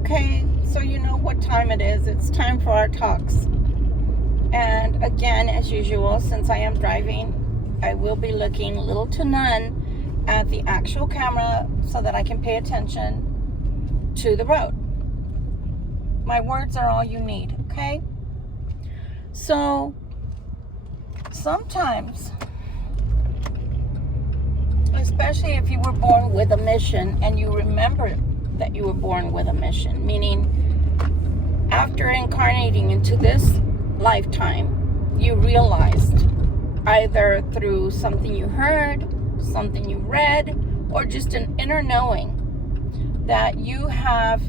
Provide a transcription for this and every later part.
Okay, so you know what time it is. It's time for our talks. And again, as usual, since I am driving, I will be looking little to none at the actual camera so that I can pay attention to the road. My words are all you need, okay? So, sometimes, especially if you were born with a mission and you remember that you were born with a mission, meaning after incarnating into this lifetime, you realized either through something you heard, something you read, or just an inner knowing that you have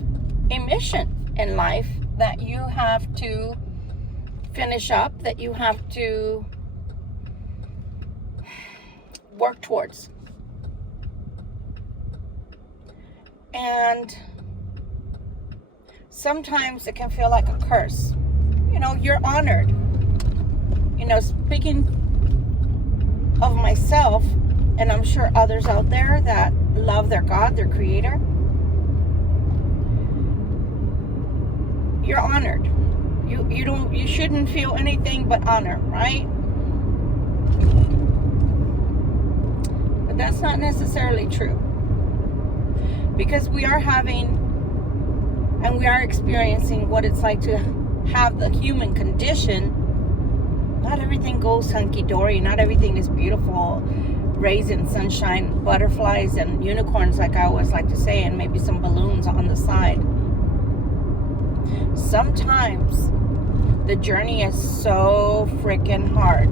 a mission in life that you have to finish up, that you have to work towards. And sometimes it can feel like a curse. You know, you're honored. You know, speaking of myself, and I'm sure others out there that love their God, their creator, you're honored. You shouldn't feel anything but honor, right? But that's not necessarily true. Because we are having and we are experiencing what it's like to have the human condition. Not everything goes hunky-dory. Not everything is beautiful. Raisins, sunshine, butterflies, and unicorns, like I always like to say, and maybe some balloons on the side. Sometimes the journey is so freaking hard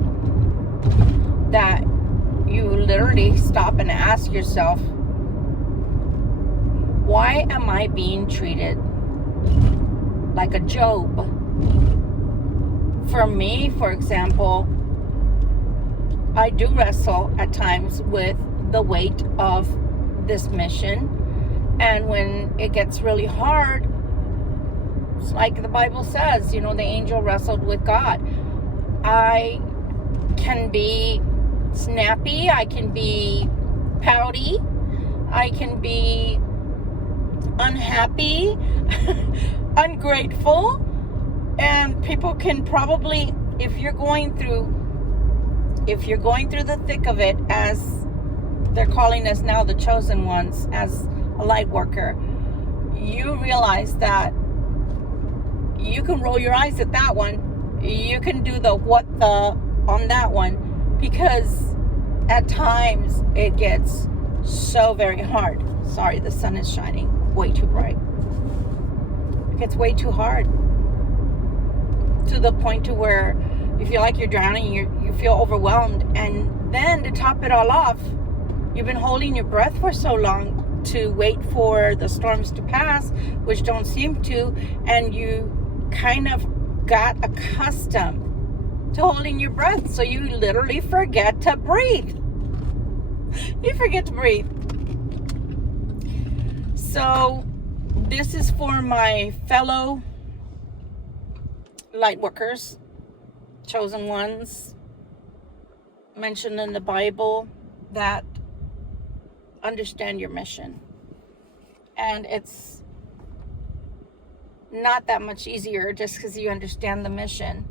that you literally stop and ask yourself, why am I being treated like a Job? For me, for example, I do wrestle at times with the weight of this mission. And when it gets really hard, it's like the Bible says, you know, the angel wrestled with God. I can be snappy. I can be pouty. I can be unhappy, ungrateful, and people can probably, if you're going through the thick of it, as they're calling us now, the chosen ones, as a light worker, you realize that you can roll your eyes at that one. You can do the what the on that one, because at times it gets so very hard. Sorry, the sun is shining way too bright. It gets way too hard, to the point to where you feel like you're drowning, you feel overwhelmed. And then to top it all off, you've been holding your breath for so long to wait for the storms to pass, which don't seem to, and you kind of got accustomed to holding your breath, so you literally forget to breathe. You forget to breathe. So this is for my fellow light workers, chosen ones, mentioned in the Bible, that understand your mission. And it's not that much easier just because you understand the mission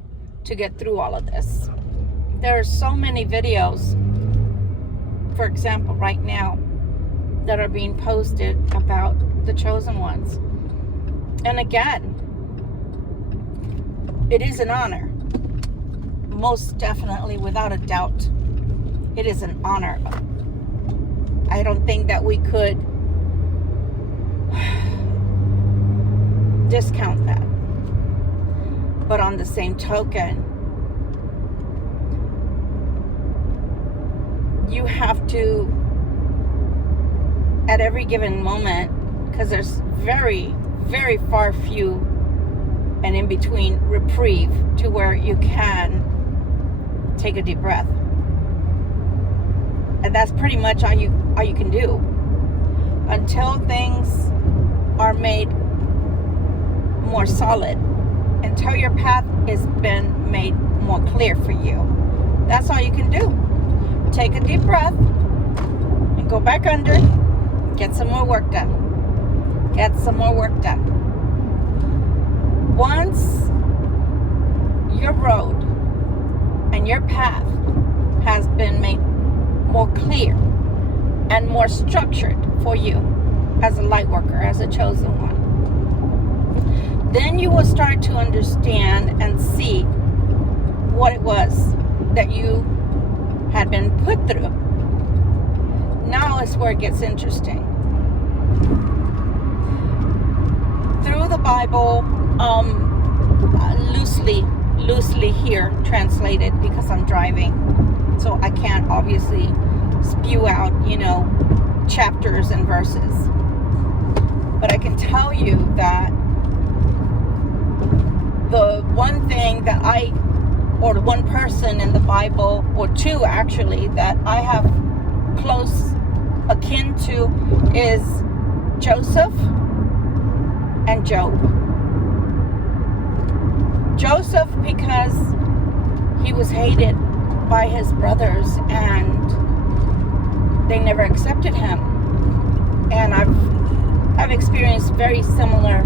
to get through all of this. There are so many videos, for example, right now, that are being posted about the chosen ones. And again, it is an honor. Most definitely, without a doubt, it is an honor. I don't think that we could discount that. But on the same token, you have to, at every given moment, because there's very, very far few and in between reprieve to where you can take a deep breath. And that's pretty much all you can do until things are made more solid, until your path has been made more clear for you. That's all you can do. Take a deep breath and go back under. Get some more work done. Get some more work done. once your road and your path has been made more clear and more structured for you as a light worker, as a chosen one, then you will start to understand and see what it was that you had been put through. Now is where it gets interesting. Through the Bible, loosely here translated, because I'm driving, so I can't obviously spew out, chapters and verses. But I can tell you that the one thing that or the one person in the Bible, or two actually, that I have close akin to is Joseph and Job. Joseph, because he was hated by his brothers and they never accepted him. And I've experienced very similar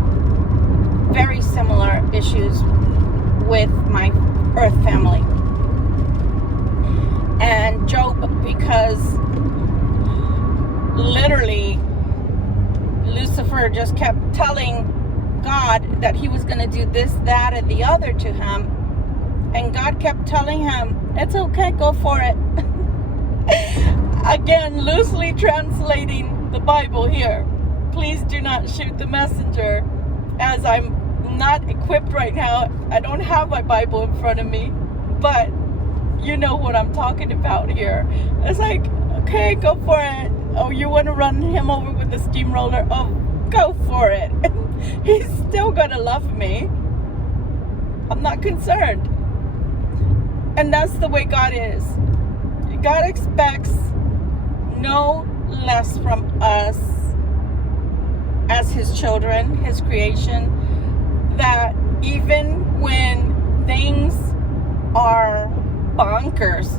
issues with my earth family. And Job, because literally Lucifer just kept telling God that he was going to do this, that, and the other to him. And God kept telling him, it's okay, go for it. Again, loosely translating the Bible here. Please do not shoot the messenger, as I'm not equipped right now. I don't have my Bible in front of me, but you know what I'm talking about here. It's like, okay, go for it. Oh, you want to run him over with the steamroller? Oh, go for it. He's still gonna love me. I'm not concerned. And that's the way God is. God expects no less from us as his children, his creation, that even when things are bonkers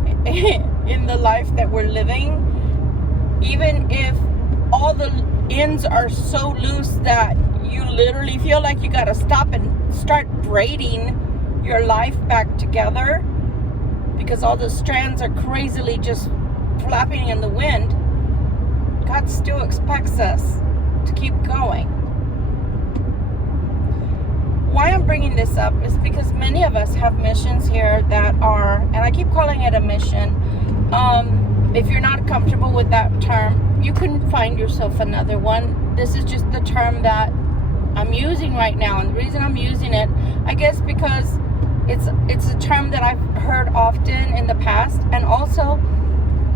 in the life that we're living, even if all the ends are so loose that you literally feel like you got to stop and start braiding your life back together because all the strands are crazily just flapping in the wind, God still expects us to keep going. Why I'm bringing this up is because many of us have missions here that are, and I keep calling it a mission. If you're not comfortable with that term, you can find yourself another one. This is just the term that I'm using right now, and the reason I'm using it, I guess, because it's a term that I've heard often in the past, and also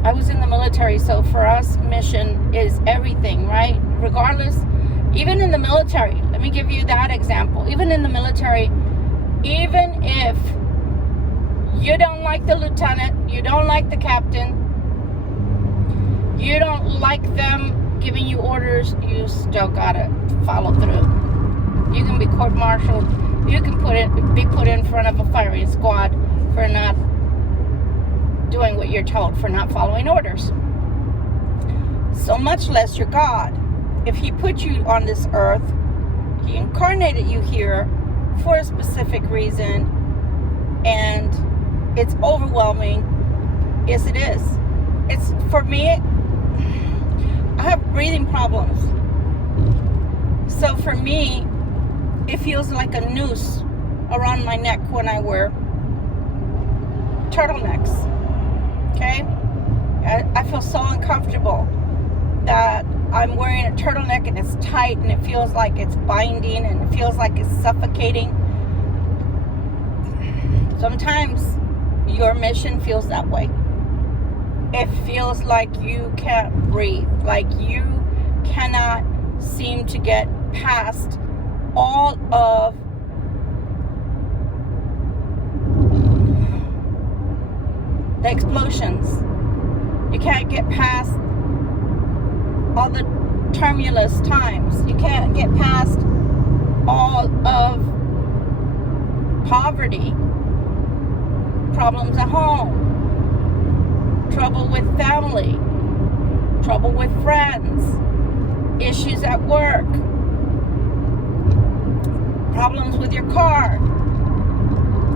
I was in the military, so for us, mission is everything, right? Regardless, even in the military, let me give you that example. Even in the military, even if you don't like the lieutenant, you don't like the captain, you don't like them giving you orders, you still gotta follow through. You can be court-martialed. You can be put in front of a firing squad for not doing what you're told, for not following orders. So much less your God. If he put you on this earth, he incarnated you here for a specific reason, and it's overwhelming. Yes, it is. It's, for me, I have breathing problems. So for me, it feels like a noose around my neck when I wear turtlenecks. Okay? I feel so uncomfortable that I'm wearing a turtleneck and it's tight and it feels like it's binding and it feels like it's suffocating. Sometimes your mission feels that way. It feels like you can't breathe, like you cannot seem to get past all of the explosions. You can't get past all the tumultuous times. You can't get past all of poverty, problems at home, trouble with family, trouble with friends, issues at work, problems with your car,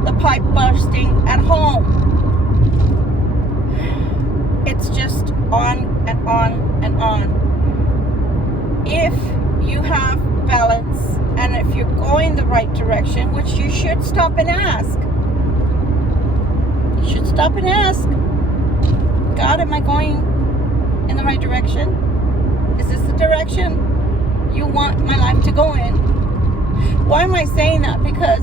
the pipe bursting at home. It's just on and on and on. If you have balance, and if you're going the right direction, which you should stop and ask. You should stop and ask, God, am I going in the right direction? Is this the direction you want my life to go in? Why am I saying that? Because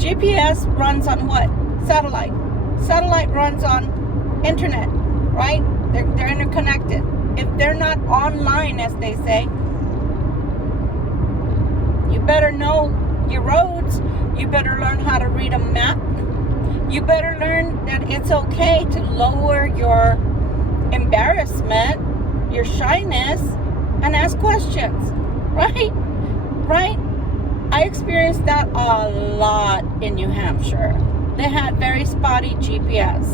GPS runs on what? Satellite. Satellite runs on internet, right? They're interconnected. If they're not online, as they say, you better know your roads. You better learn how to read a map. You better learn that it's okay to lower your embarrassment, your shyness, and ask questions, right? Right? I experienced that a lot in New Hampshire. They had very spotty GPS.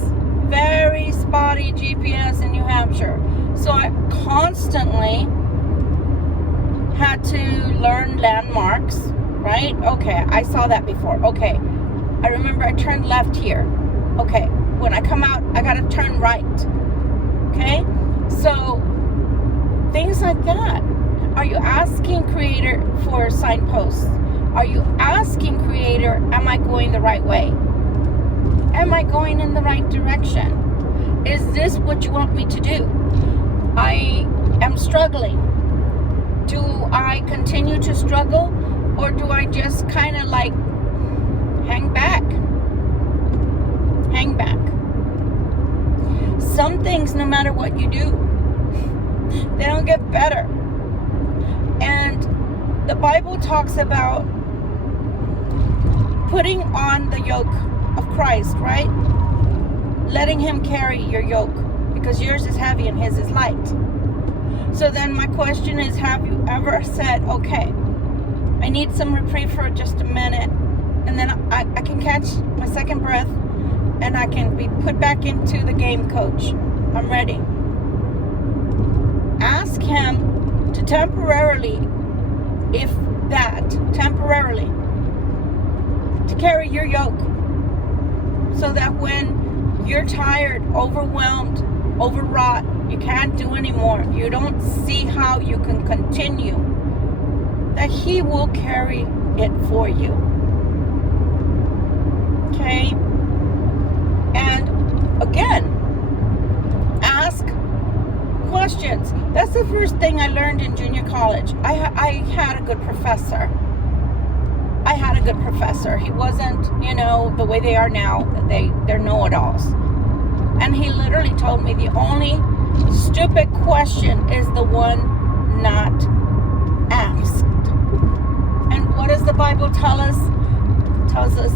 Very spotty GPS in New Hampshire. So I constantly had to learn landmarks, right? Okay, I saw that before. Okay, I remember I turned left here. Okay, when I come out, I gotta turn right. Okay, so things like that. Are you asking Creator for signposts? Are you asking Creator, am I going the right way? Am I going in the right direction? Is this what you want me to do? I am struggling. Do I continue to struggle, or do I just kind of like hang back? Hang back. Some things, no matter what you do, they don't get better. And the Bible talks about putting on the yoke of Christ, right? Letting Him carry your yoke, because yours is heavy and His is light. So then my question is, have you ever said, okay, I need some reprieve for just a minute, and then I can catch my second breath, and I can be put back into the game, coach. I'm ready. Ask Him to temporarily, if that, temporarily, to carry your yoke, so that when you're tired, overwhelmed, overwrought, you can't do anymore, you don't see how you can continue, that He will carry it for you. Okay? And again, ask questions. That's the first thing I learned in junior college. I had a good professor. He wasn't, the way they are now. They're know-it-alls. And he literally told me the only stupid question is the one not asked. And what does the Bible tell us? It tells us,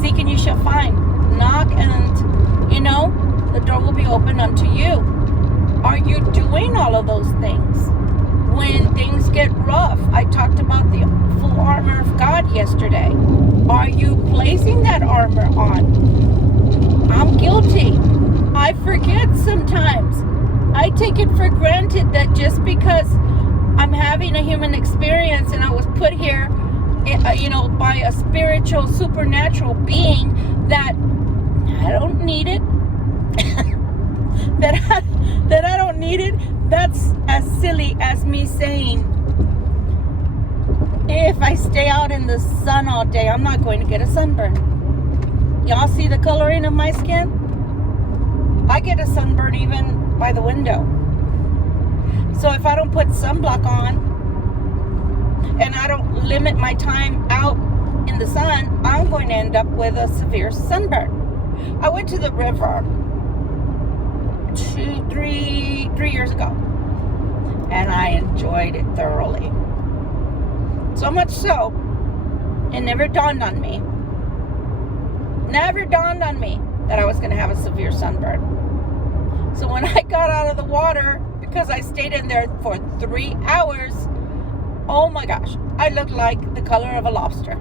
seek and you shall find. Knock and, the door will be opened unto you. Are you doing all of those things? When things get rough, I talked about the full armor of God yesterday. Are you placing that armor on? I'm guilty. I forget sometimes. I take it for granted that just because I'm having a human experience and I was put here, by a spiritual, supernatural being, that I don't need it. that I don't need it. That's as silly as me saying, if I stay out in the sun all day, I'm not going to get a sunburn. Y'all see the coloring of my skin? I get a sunburn even by the window. So if I don't put sunblock on and I don't limit my time out in the sun, I'm going to end up with a severe sunburn. I went to the river 3 years ago, and I enjoyed it thoroughly. So much so, it never dawned on me that I was going to have a severe sunburn. So when I got out of the water, because I stayed in there for 3 hours, oh my gosh, I looked like the color of a lobster.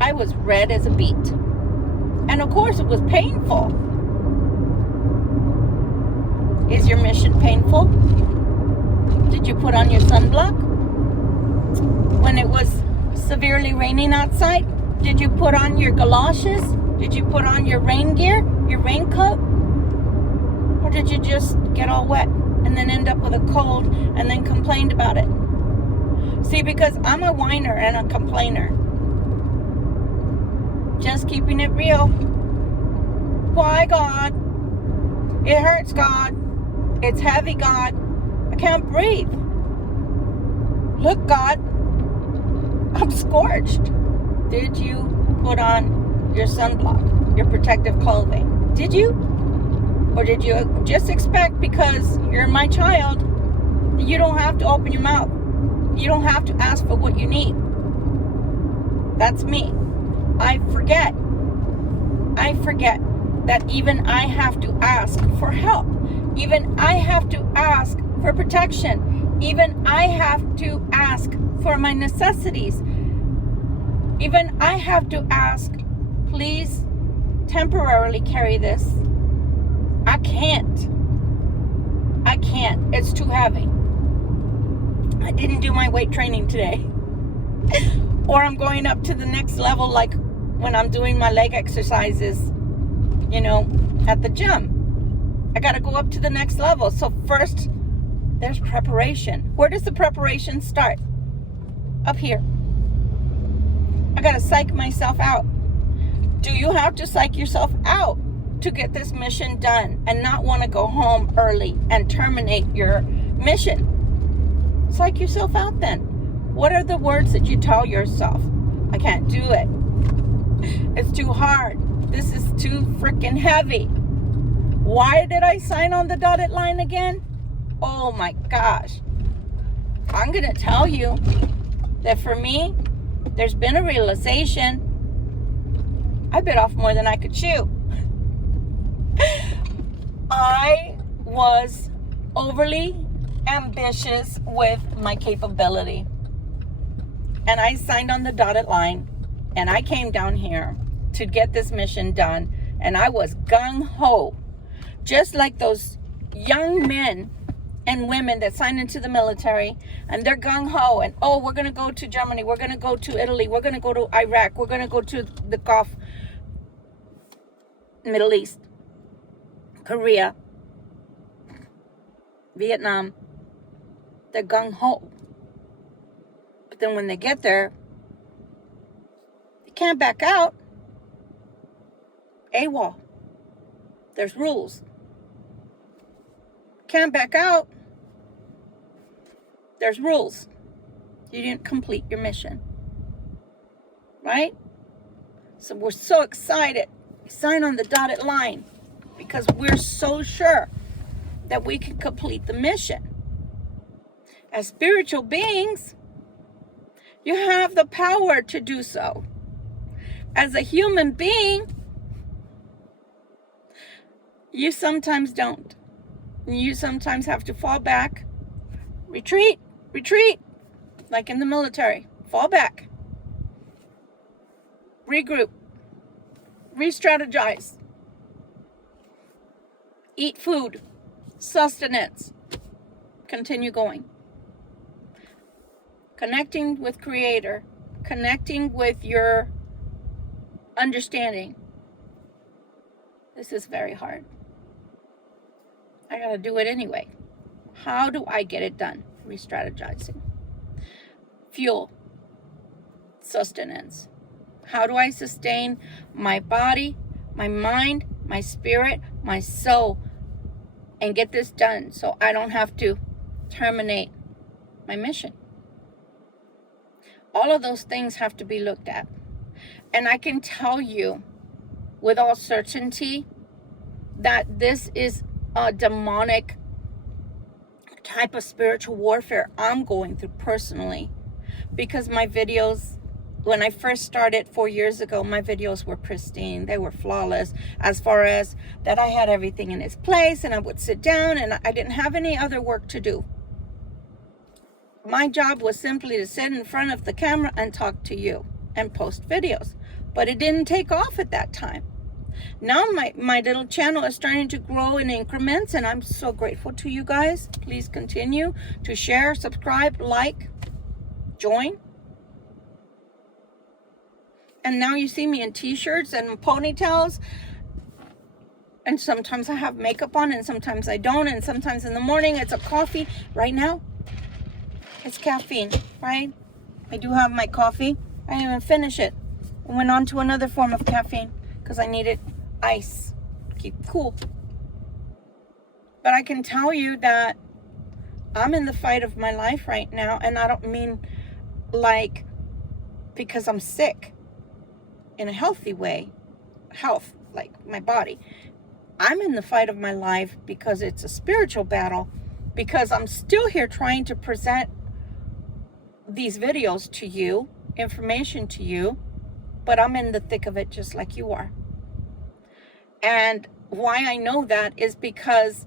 I was red as a beet. And of course it was painful. Is your mission painful? Did you put on your sunblock? When it was raining outside? Did you put on your galoshes? Did you put on your rain gear, your raincoat? Or did you just get all wet and then end up with a cold and then complained about it? See, because I'm a whiner and a complainer. Just keeping it real. Why, God? It hurts, God. It's heavy, God. I can't breathe. Look, God. I'm scorched. Did you put on your sunblock, your protective clothing? Did you? Or did you just expect because you're my child, you don't have to open your mouth? You don't have to ask for what you need. That's me. I forget that even I have to ask for help. Even I have to ask for protection. Even I have to ask for my necessities. Even I have to ask, please temporarily carry this. I can't. It's too heavy. I didn't do my weight training today. Or I'm going up to the next level, like when I'm doing my leg exercises, at the gym. I got to go up to the next level. So first, there's preparation. Where does the preparation start? Up here. I got to psych myself out. Do you have to psych yourself out to get this mission done and not want to go home early and terminate your mission? Psych yourself out then. What are the words that you tell yourself? I can't do it. It's too hard. This is too freaking heavy. Why did I sign on the dotted line again? Oh my gosh. I'm going to tell you that for me, there's been a realization. I bit off more than I could chew. I was overly ambitious with my capability. And I signed on the dotted line. And I came down here to get this mission done. And I was gung-ho. Just like those young men and women that sign into the military. And they're gung-ho. And, we're going to go to Germany. We're going to go to Italy. We're going to go to Iraq. We're going to go to the Gulf, Middle East, Korea, Vietnam. They're gung-ho. But then when they get there, they can't back out. AWOL. There's rules. Can't back out. There's rules. You didn't complete your mission. Right? So we're so excited. We sign on the dotted line because we're so sure that we can complete the mission. As spiritual beings, you have the power to do so. As a human being, you sometimes don't. You sometimes have to fall back, retreat, like in the military. Fall back, regroup, re-strategize, eat food, sustenance, continue going. Connecting with Creator, connecting with your understanding. This is very hard. I gotta do it anyway. How do I get it done? Re-strategizing. Fuel. Sustenance. How do I sustain my body, my mind, my spirit, my soul, and get this done so I don't have to terminate my mission? All of those things have to be looked at. And I can tell you with all certainty that this is a demonic type of spiritual warfare I'm going through personally. Because my videos, when I first started 4 years ago, my videos were pristine. They were flawless as far as that I had everything in its place and I would sit down and I didn't have any other work to do. My job was simply to sit in front of the camera and talk to you and post videos. But it didn't take off at that time. Now my little channel is starting to grow in increments and I'm so grateful to you guys. Please continue to share, subscribe, like, join. And now you see me in t-shirts and ponytails. And sometimes I have makeup on and sometimes I don't. And sometimes in the morning it's a coffee. Right now, it's caffeine, right? I do have my coffee. I didn't even finish it. I went on to another form of caffeine because I needed ice to keep cool. But I can tell you that I'm in the fight of my life right now. And I don't mean like because I'm sick in a healthy way. Health, like my body. I'm in the fight of my life because it's a spiritual battle. Because I'm still here trying to present these videos to you, information to you, but I'm in the thick of it just like you are. And why I know that is because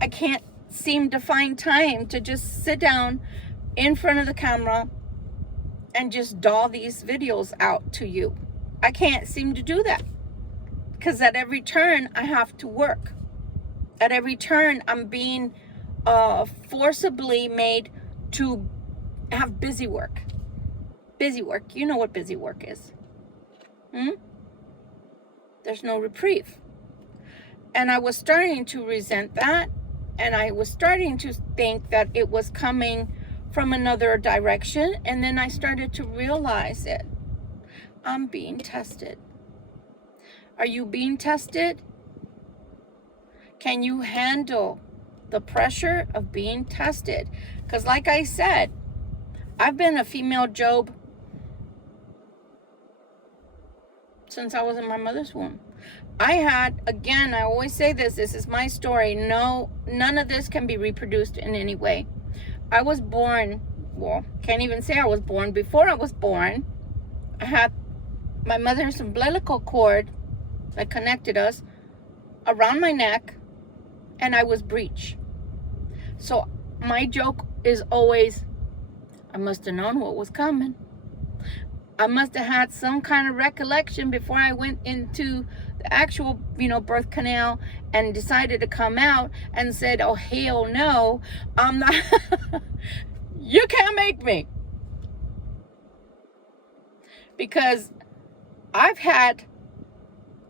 I can't seem to find time to just sit down in front of the camera and just doll these videos out to you. I can't seem to do that because at every turn I have to work. At every turn I'm being forcibly made to have busy work. Busy work. You know what busy work is. There's no reprieve. And I was starting to resent that. And I was starting to think that it was coming from another direction. And then I started to realize it. I'm being tested. Are you being tested? Can you handle the pressure of being tested? Because like I said, I've been a female Job since I was in my mother's womb. I had, again, I always say this is my story. No, none of this can be reproduced in any way. I was born, well, can't even say I was born. Before I was born, I had my mother's umbilical cord that connected us around my neck, and I was breech. So my joke is always, I must have known what was coming. I must have had some kind of recollection before I went into the actual, birth canal and decided to come out and said, oh, hell no, I'm not, you can't make me. Because I've had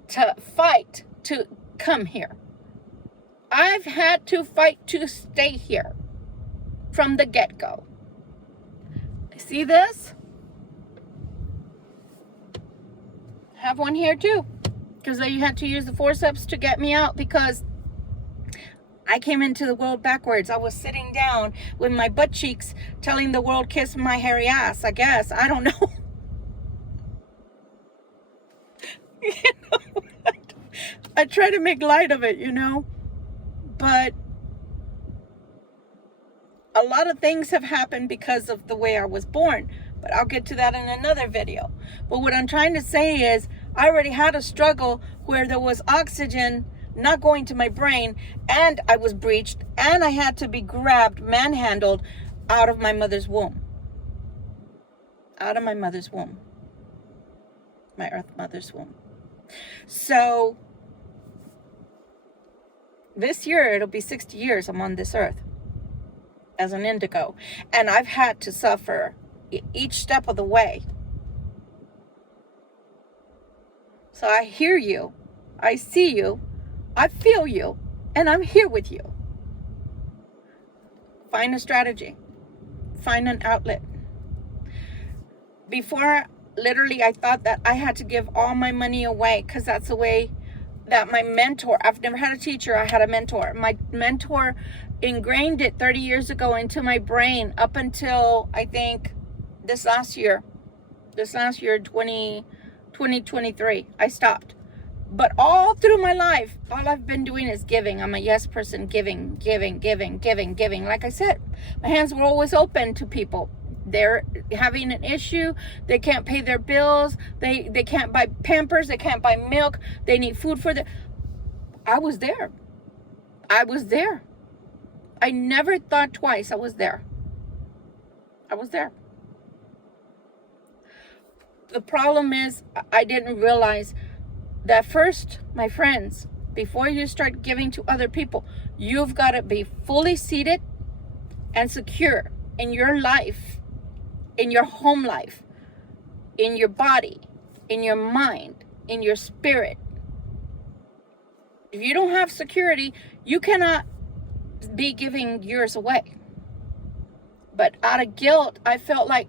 to fight to come here. I've had to fight to stay here from the get-go. See this? Have one here too, because you had to use the forceps to get me out because I came into the world backwards. I was sitting down with my butt cheeks telling the world kiss my hairy ass, I guess. I don't know. You know what? I try to make light of it, but a lot of things have happened because of the way I was born, but I'll get to that in another video. But what I'm trying to say is I already had a struggle where there was oxygen not going to my brain, and I was breached, and I had to be grabbed, manhandled out of my mother's womb. Out of my mother's womb. My earth mother's womb. So this year, it'll be 60 years I'm on this earth as an indigo. And I've had to suffer each step of the way. So I hear you. I see you. I feel you. And I'm here with you. Find a strategy. Find an outlet. Before, literally, I thought that I had to give all my money away because that's the way that my mentor, I've never had a teacher, I had a mentor. My mentor ingrained it 30 years ago into my brain up until, I think, this last year, 2023, I stopped. But all through my life, all I've been doing is giving. I'm a yes person, giving. Like I said, my hands were always open to people. They're having an issue. They can't pay their bills. They can't buy Pampers. They can't buy milk. They need food for their... I was there. I never thought twice. I was there. The problem is I didn't realize that first, my friends, before you start giving to other people, you've got to be fully seated and secure in your life, in your home life, in your body, in your mind, in your spirit. If you don't have security, you cannot be giving yours away. But out of guilt, I felt like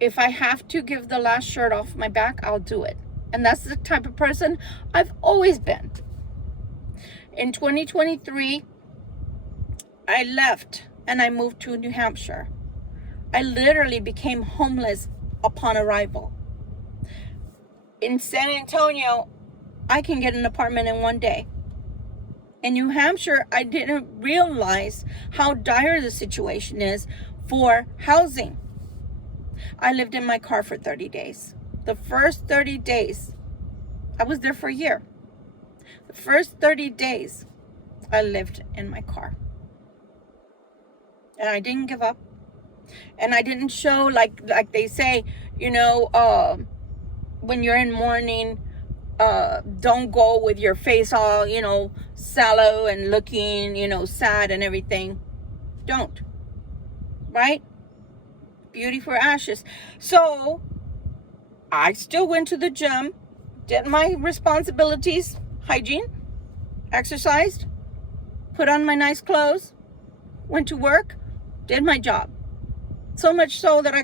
if I have to give the last shirt off my back, I'll do it. And that's the type of person I've always been. In 2023, I left and I moved to New Hampshire. I literally became homeless upon arrival. In San Antonio, I can get an apartment in one day. In New Hampshire, I didn't realize how dire the situation is for housing. I lived in my car for 30 days. The first 30 days, I was there for a year. The first 30 days, I lived in my car. And I didn't give up. And I didn't show, like they say, when you're in mourning, don't go with your face all, sallow and looking, sad and everything. Don't. Right? Beauty for ashes. So I still went to the gym, did my responsibilities, hygiene, exercised, put on my nice clothes, went to work, did my job. So much so that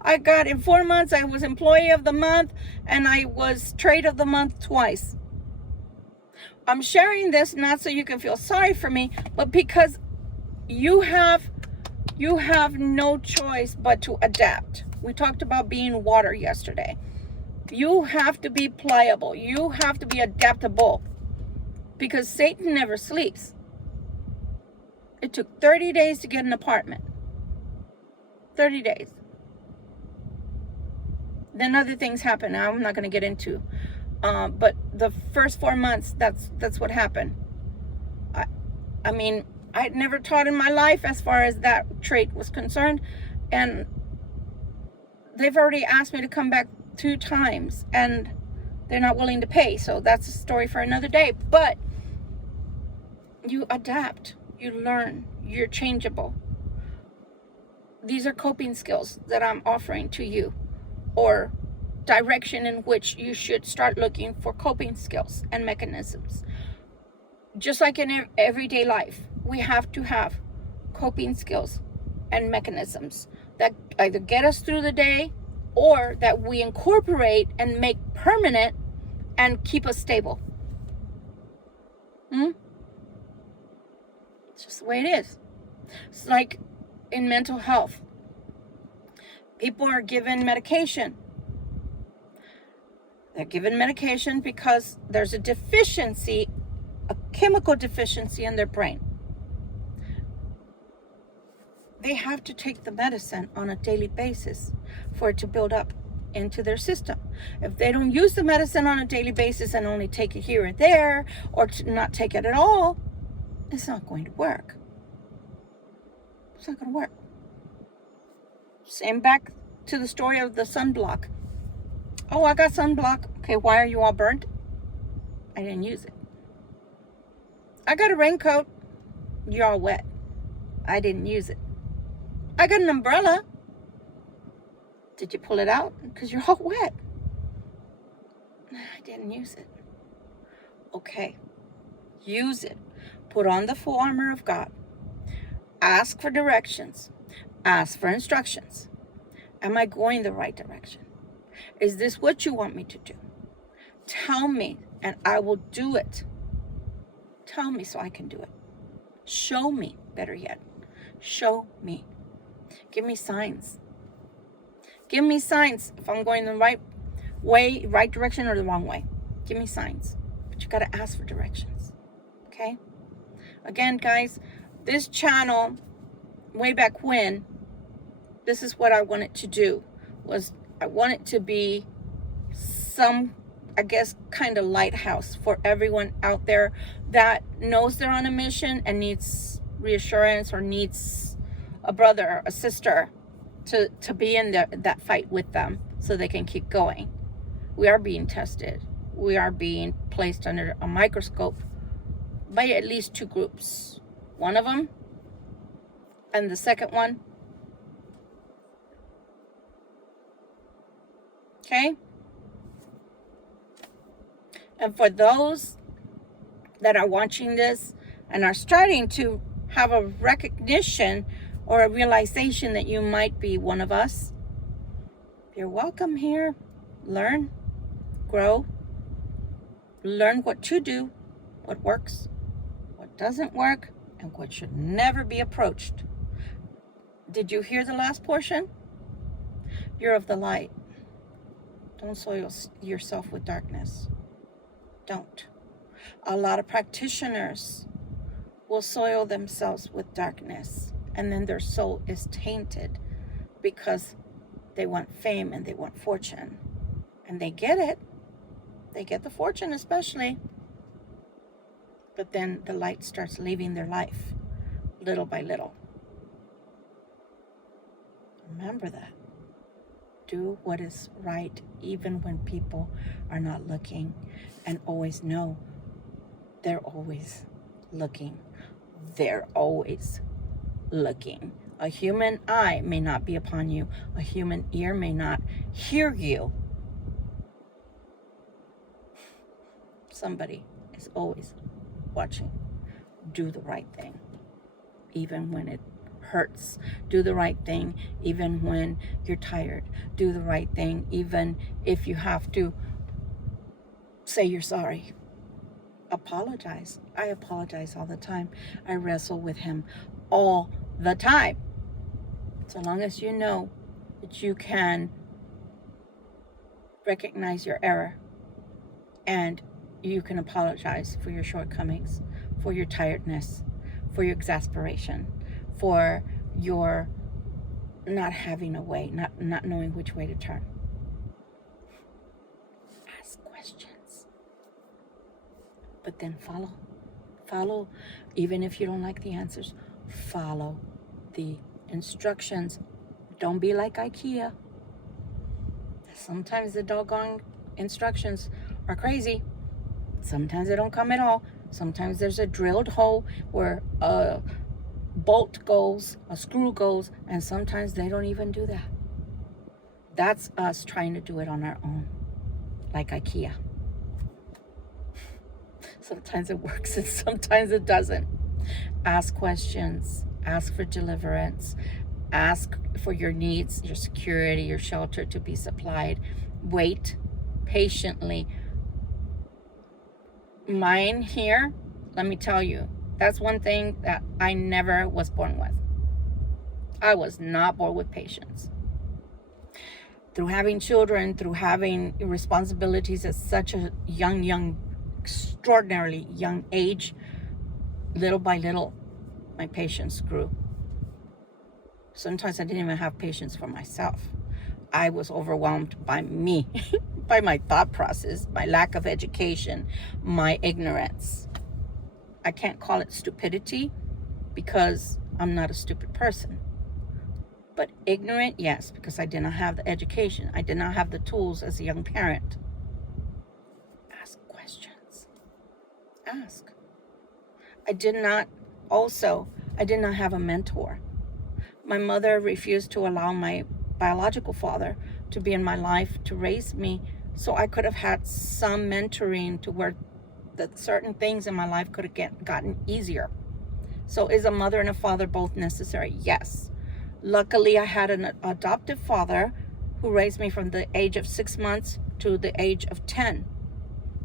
I got in 4 months, I was employee of the month and I was trade of the month twice. I'm sharing this not so you can feel sorry for me, but because you have no choice but to adapt. We talked about being water yesterday. You have to be pliable. You have to be adaptable because Satan never sleeps. It took 30 days to get an apartment. 30 days. Then other things happen. I'm not going to get into. But the first 4 months, that's what happened. I mean, I'd never taught in my life as far as that trait was concerned. And they've already asked me to come back 2 times. And they're not willing to pay. So that's a story for another day. But you adapt. You learn. You're changeable. These are coping skills that I'm offering to you, or direction in which you should start looking for coping skills and mechanisms. Just like in everyday life, we have to have coping skills and mechanisms that either get us through the day or that we incorporate and make permanent and keep us stable. It's just the way it is. It's like in mental health. People are given medication. They're given medication because there's a deficiency, a chemical deficiency in their brain. They have to take the medicine on a daily basis for it to build up into their system. If they don't use the medicine on a daily basis and only take it here and there, or to not take it at all, it's not going to work. It's not going to work. Same back to the story of the sunblock. Oh, I got sunblock. Okay, why are you all burnt? I didn't use it. I got a raincoat. You're all wet. I didn't use it. I got an umbrella. Did you pull it out? Because you're all wet. I didn't use it. Okay. Use it. Put on the full armor of God. Ask for directions. Ask for instructions. Am I going the right direction? Is this what you want me to do? Tell me and I will do it. Tell me so I can do it. Show me, better yet. Show me. Give me signs. Give me signs if I'm going the right way, right direction, or the wrong way. Give me signs. But you got to ask for directions. Okay? Again, guys, this channel, way back when, this is what I wanted to do. I want it to be some, I guess, kind of lighthouse for everyone out there that knows they're on a mission and needs reassurance or needs a brother or a sister to be in that fight with them so they can keep going. We are being tested. We are being placed under a microscope by at least 2 groups. One of them and the second one. Okay? And for those that are watching this and are starting to have a recognition or a realization that you might be one of us, you're welcome here. Learn, grow, learn what to do, what works, what doesn't work, and what should never be approached. Did you hear the last portion? You're of the light. Don't soil yourself with darkness. Don't. A lot of practitioners will soil themselves with darkness, and then their soul is tainted because they want fame and they want fortune. And they get it. They get the fortune especially. But then the light starts leaving their life little by little. Remember that. Do what is right even when people are not looking, and always know they're always looking. They're always looking. A human eye may not be upon you. A human ear may not hear you. Somebody is always watching. Do the right thing, even when it hurts. Do the right thing even when you're tired. Do the right thing even if you have to say you're sorry. Apologize. I apologize all the time. I wrestle with him all the time. So long as you know that you can recognize your error and you can apologize for your shortcomings, for your tiredness, for your exasperation, for your not having a way, not knowing which way to turn. Ask questions. But then follow. Follow, even if you don't like the answers, follow the instructions. Don't be like IKEA. Sometimes the doggone instructions are crazy. Sometimes they don't come at all. Sometimes there's a drilled hole where a bolt goes, a screw goes, and sometimes they don't even do that. That's us trying to do it on our own, like IKEA. Sometimes it works and sometimes it doesn't. Ask questions. Ask for deliverance. Ask for your needs, your security, your shelter to be supplied. Wait patiently. Mine here, let me tell you, that's one thing that I never was born with. I was not born with patience. Through having children, through having responsibilities at such a young, extraordinarily young age, little by little, my patience grew. Sometimes I didn't even have patience for myself. I was overwhelmed by me, by my thought process, my lack of education, my ignorance. I can't call it stupidity because I'm not a stupid person. But ignorant, yes, because I did not have the education. I did not have the tools as a young parent. Ask questions. Ask. I did not have a mentor. My mother refused to allow my biological father to be in my life to raise me, so I could have had some mentoring to where the certain things in my life could have gotten easier. So is a mother and a father both necessary? Yes. Luckily, I had an adoptive father who raised me from the age of 6 months to the age of 10.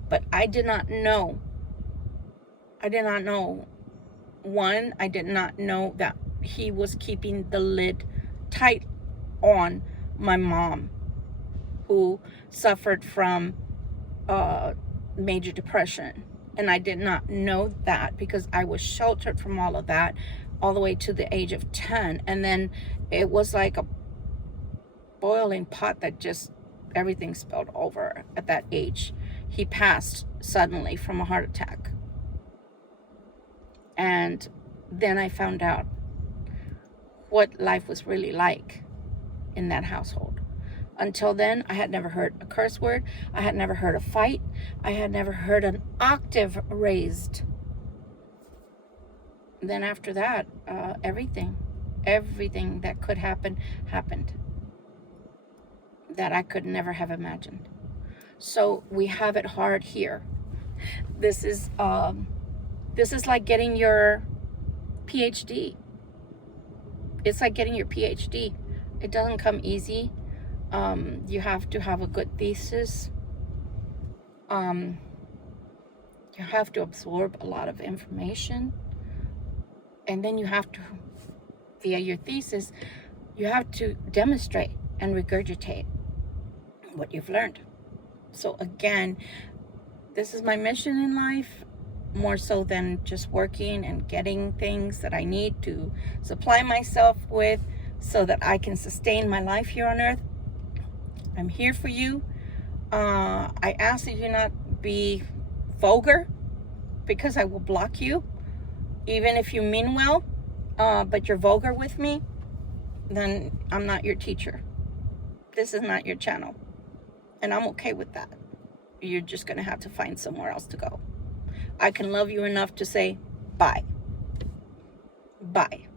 But I did not know. One, I did not know that he was keeping the lid tight on my mom, who suffered from major depression. And I did not know that because I was sheltered from all of that all the way to the age of 10. And then it was like a boiling pot that just everything spilled over at that age. He passed suddenly from a heart attack. And then I found out what life was really like in that household. Until then, I had never heard a curse word. I had never heard a fight. I had never heard an octave raised. Then after that, everything that could happen, happened. That I could never have imagined. So we have it hard here. This is like getting your PhD. It's like getting your PhD. It doesn't come easy. You have to have a good thesis. You have to absorb a lot of information. And then you have to, via your thesis, you have to demonstrate and regurgitate what you've learned. So again, this is my mission in life, more so than just working and getting things that I need to supply myself with so that I can sustain my life here on earth. I'm here for you. I ask that you not be vulgar, because I will block you. Even if you mean well, but you're vulgar with me, then I'm not your teacher. This is not your channel. And I'm okay with that. You're just going to have to find somewhere else to go. I can love you enough to say bye. Bye.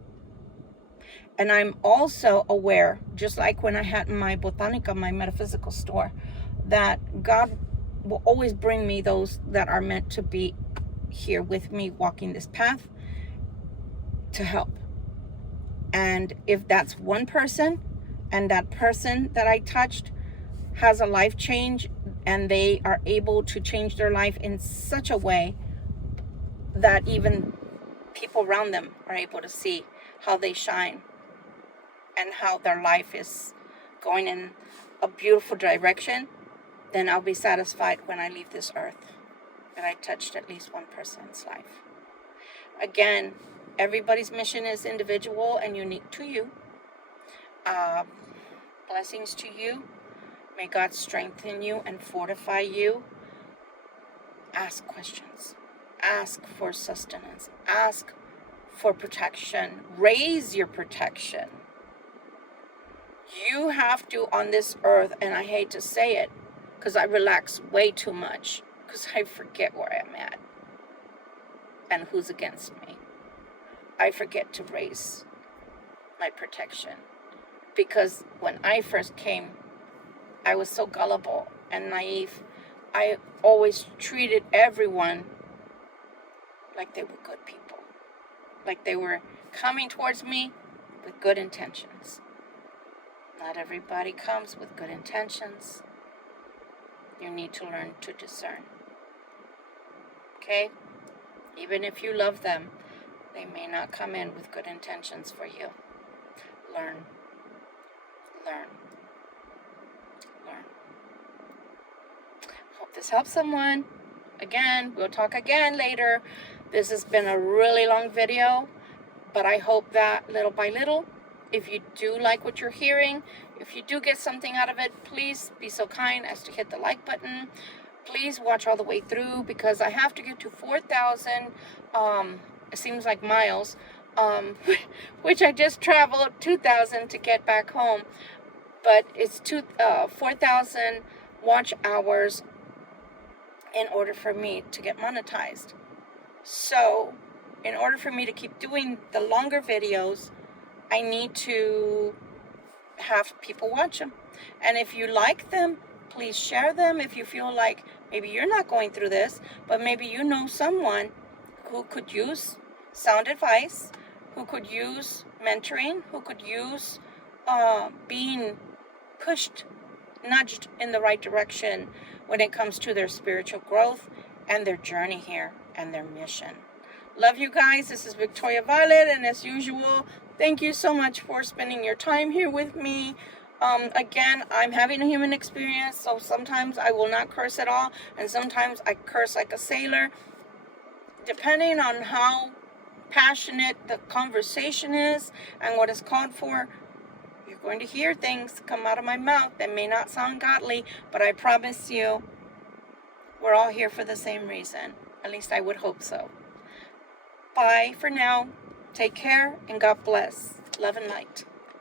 And I'm also aware, just like when I had my botanica, my metaphysical store, that God will always bring me those that are meant to be here with me walking this path to help. And if that's one person, and that person that I touched has a life change, and they are able to change their life in such a way that even people around them are able to see how they shine and how their life is going in a beautiful direction, then I'll be satisfied when I leave this earth, that I touched at least one person's life. Again, everybody's mission is individual and unique to you. Blessings to you. May God strengthen you and fortify you. Ask questions. Ask for sustenance. Ask for protection. Raise your protection. You have to, on this earth, and I hate to say it, because I relax way too much, because I forget where I'm at and who's against me. I forget to raise my protection, because when I first came, I was so gullible and naive. I always treated everyone like they were good people, like they were coming towards me with good intentions. Not everybody comes with good intentions. You need to learn to discern. Okay? Even if you love them, they may not come in with good intentions for you. Learn. Learn. Learn. Hope this helps someone. Again, we'll talk again later. This has been a really long video, but I hope that little by little, if you do like what you're hearing, if you do get something out of it, please be so kind as to hit the like button. Please watch all the way through, because I have to get to 4,000, it seems like miles, which I just traveled 2,000 to get back home. But it's 4,000 watch hours in order for me to get monetized. So in order for me to keep doing the longer videos, I need to have people watch them. And if you like them, please share them. If you feel like maybe you're not going through this, but maybe you know someone who could use sound advice, who could use mentoring, who could use being pushed, nudged in the right direction when it comes to their spiritual growth and their journey here and their mission. Love you guys. This is Victoria Violet, and as usual, thank you so much for spending your time here with me. Again, I'm having a human experience, so sometimes I will not curse at all, and sometimes I curse like a sailor. Depending on how passionate the conversation is and what is called for, you're going to hear things come out of my mouth that may not sound godly, but I promise you, we're all here for the same reason. At least I would hope so. Bye for now. Take care, and God bless. Love and light.